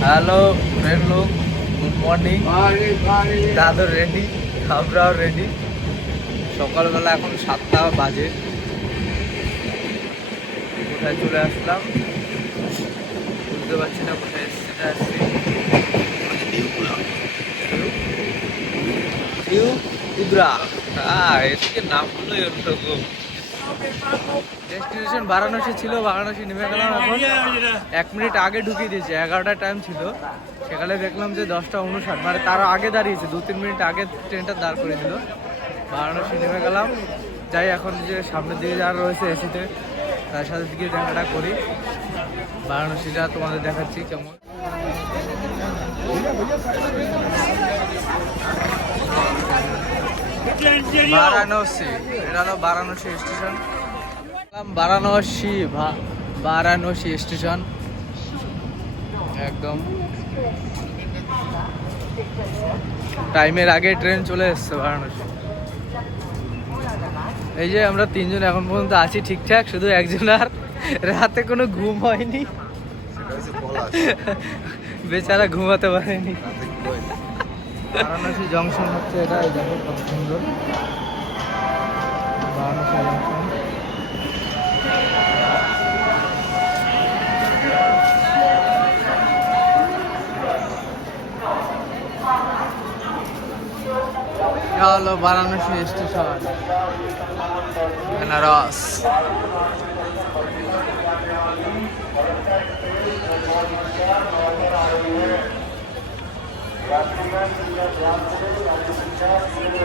Hello friend লোক good morning দাদু ready আমরাও রেডি সকালবেলা এখন সাতটা বাজে কোথায় চলে আসলাম বুঝতে পারছি না কোথায় এসছি না আসছি নিউ উদ্রা হ্যাঁ এদিকে নামগুলো এরকম ডেস্টিনেশন বারাণসী ছিল, বারাণসী নেমে গেলাম এখন। এক মিনিট আগে ঢুকিয়ে দিয়েছে, এগারোটার টাইম ছিল। সেখানে দেখলাম যে দশটা উনষাট মানে তারও আগে দাঁড়িয়েছে, দু তিন মিনিট আগে ট্রেনটা দাঁড় করে দিল। বারাণসী নেমে গেলাম। যাই, এখন যে সামনের দিকে যারা রয়েছে এসিতে তার সাথে দিকে দেখাটা করি। বারাণসীটা তোমাদের দেখাচ্ছি কেমন। বারাণসী। এটা হলো বারাণসী স্টেশন। বারাণসী বারাণসী স্টেশন। একদম। টাইমের আগে ট্রেন চলে এসছে বারাণসী। এই যে আমরা তিনজন এখন পর্যন্ত আছি ঠিকঠাক শুধু একজন আর রাতে কোনো ঘুম হয়নি। বেচারা ঘুমাতে পারেনি। বারাণসী জংশন হচ্ছে এটা এই দেখো কত সুন্দর। বারাণসী জংশন। হলো Varanasi station. Banaras Thank you.